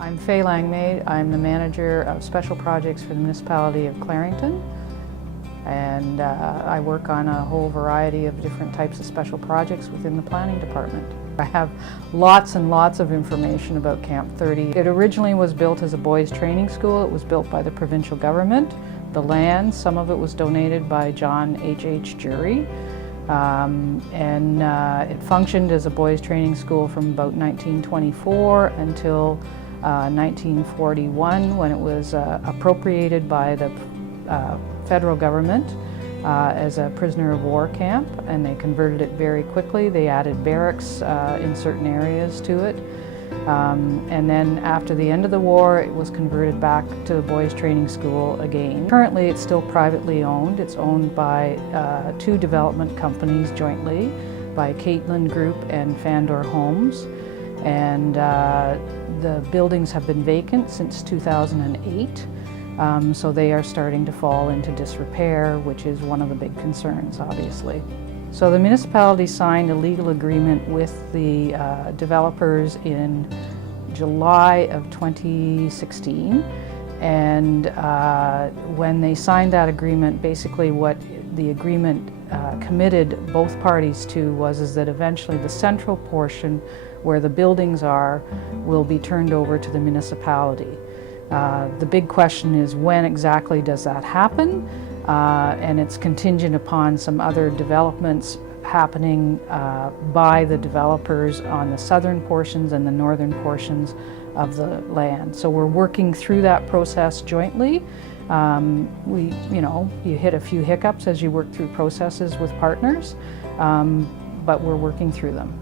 I'm Faye Langmaid. I'm the manager of special projects for the municipality of Clarington, and I work on a whole variety of different types of special projects within the planning department. I have lots and lots of information about Camp 30. It originally was built as a boys' training school. It was built by the provincial government. The land, some of it was donated by John H. Jury. It functioned as a boys' training school from about 1924 until 1941, when it was appropriated by the federal government as a prisoner of war camp, and they converted it very quickly. They added barracks in certain areas to it. And then after the end of the war, it was converted back to a boys' training school again. Currently, it's still privately owned. It's owned by two development companies jointly, by Caitlin Group and Fandor Homes. And the buildings have been vacant since 2008, so they are starting to fall into disrepair, which is one of the big concerns, obviously. So the municipality signed a legal agreement with the developers in July of 2016, and when they signed that agreement, basically what the agreement committed both parties to was that eventually the central portion where the buildings are will be turned over to the municipality. The big question is, when exactly does that happen? And it's contingent upon some other developments happening by the developers on the southern portions and the northern portions of the land. So we're working through that process jointly. You hit a few hiccups as you work through processes with partners, but we're working through them.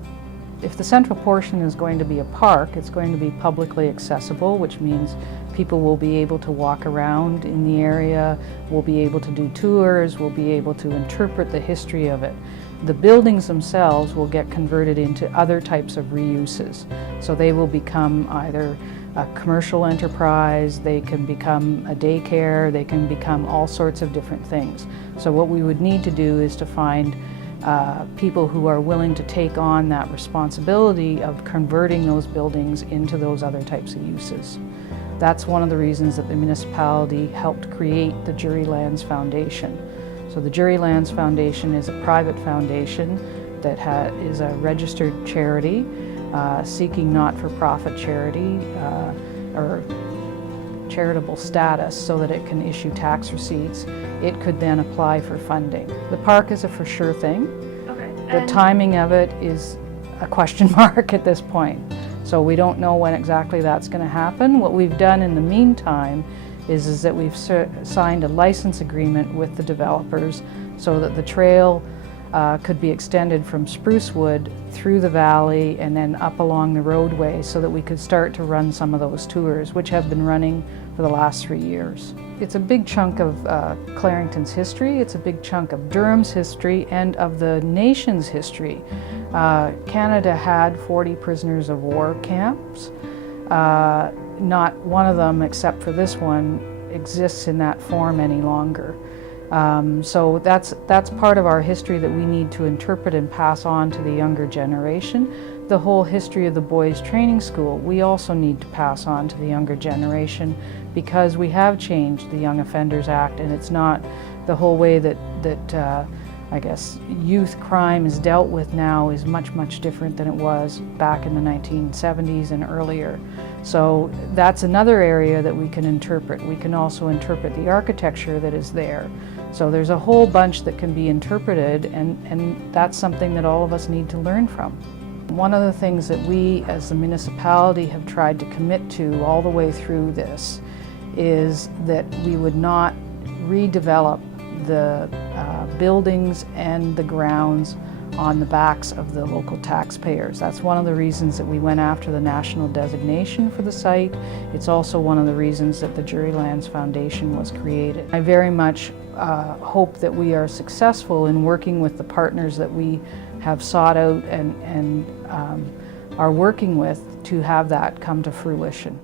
If the central portion is going to be a park, it's going to be publicly accessible, which means people will be able to walk around in the area, will be able to do tours, will be able to interpret the history of it. The buildings themselves will get converted into other types of reuses. So they will become either a commercial enterprise, they can become a daycare, they can become all sorts of different things. So what we would need to do is to find people who are willing to take on that responsibility of converting those buildings into those other types of uses. That's one of the reasons that the municipality helped create the Jury Lands Foundation. So the Jury Lands Foundation is a private foundation that is a registered charity seeking not-for-profit charity or charitable status so that it can issue tax receipts. It could then apply for funding. The park is a for sure thing. Okay. The timing of it is a question mark at this point. So we don't know when exactly that's going to happen. What we've done in the meantime is that we've signed a license agreement with the developers so that the trail could be extended from Sprucewood through the valley and then up along the roadway so that we could start to run some of those tours, which have been running for the last 3 years. It's a big chunk of Clarington's history, it's a big chunk of Durham's history and of the nation's history. Canada had 40 prisoners of war camps. Not one of them, except for this one, exists in that form any longer. So that's part of our history that we need to interpret and pass on to the younger generation. The whole history of the boys' training school, we also need to pass on to the younger generation, because we have changed the Young Offenders Act, and it's not the whole way that I guess youth crime is dealt with now is much, much different than it was back in the 1970s and earlier. So that's another area that we can interpret. We can also interpret the architecture that is there. So there's a whole bunch that can be interpreted, and that's something that all of us need to learn from. One of the things that we as the municipality have tried to commit to all the way through this is that we would not redevelop the buildings and the grounds on the backs of the local taxpayers. That's one of the reasons that we went after the national designation for the site. It's also one of the reasons that the Jury Lands Foundation was created. I very much hope that we are successful in working with the partners that we have sought out and are working with to have that come to fruition.